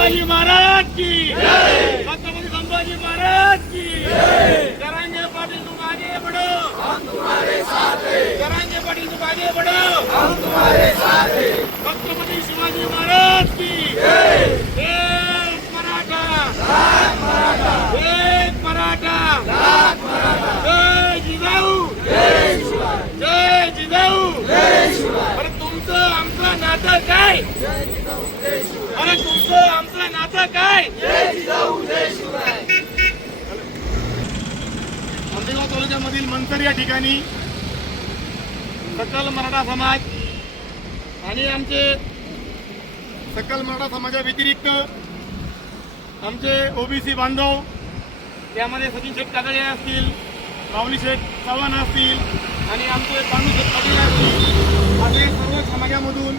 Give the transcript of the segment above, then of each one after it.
संभाजी महाराज की छत्रपति संभाजी महाराज की जरांगे पाटिल तुम आगे बढ़ो हम तुम्हारे साथ हैं जरांगे पाटिल तुम आगे बढ़ो हम तुम्हारे साथ नातं काय? अरे तुमचं आमचं नातं काय? आंबेगाव तालुक्यामधील मंचर या ठिकाणी सकल मराठा समाज आणि आमचे सकल मराठा समाजा व्यतिरिक्त आमचे ओबीसी बांधव त्यामध्ये सचिन शेठ कागळे असतील माऊली शेठ चव्हाण असतील आणि आमचे पांडू शेठ पाटील असतील असे सर्व समाजामधून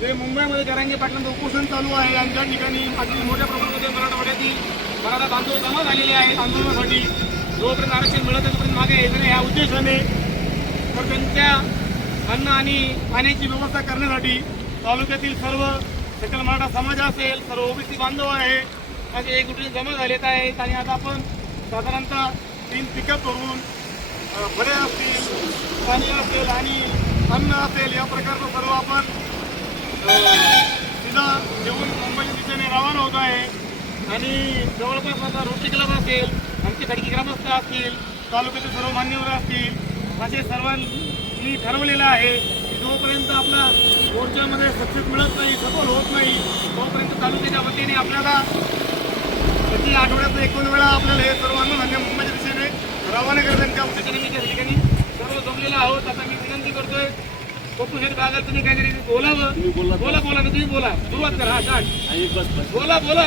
जे मुंबईमध्ये जरांगे पाटलांचं उपोषण चालू आहे. आणि त्या ठिकाणी अगदी मोठ्या प्रमाणामध्ये मराठवाड्यातील मराठा बांधव जमा झालेले आहेत आंदोलनासाठी जोपर्यंत आरक्षण मिळत आहे तोपर्यंत मागे यायचं ह्या या उद्देशाने तर त्यांच्या अन्न आणि पाण्याची व्यवस्था करण्यासाठी तालुक्यातील सर्व सकल मराठा समाज असेल सर्व ओबीसी बांधव आहे असे एक गुटी जमा झालेत आहेत. आणि आता आपण साधारणतः तीन पिकअप करून अ, असतील पाणी असेल आणि अन्न असेल या प्रकारचं सर्व आपण सीधा जेवण मुंबईच्या दिशेने रवाना होत आहे. आणि जवळपास आता रोटी क्लब असेल आमचे खडकी ग्रामस्थ असतील तालुक्याचे सर्व मान्यवर असतील असे सर्वांनी ठरवलेलं आहे की जोपर्यंत आपला मोर्चामध्ये सक्सेस मिळत नाही सफल होत नाही तोपर्यंत तालुक्याच्या वतीने आपल्याला प्रति आठवड्यात एक दोन वेळा आपल्याला हे सर्व अन्नधान्य मुंबईच्या दिशेने रवाना करतात त्या उद्देशाने मी त्या ठिकाणी सर्व जमलेलो आहोत. आता मी विनंती करतोय शेठ बागल तुम्ही काहीतरी बोलावं बोला बोला ना तुम्ही बोला. सुरुवात करा हा बोला बोला.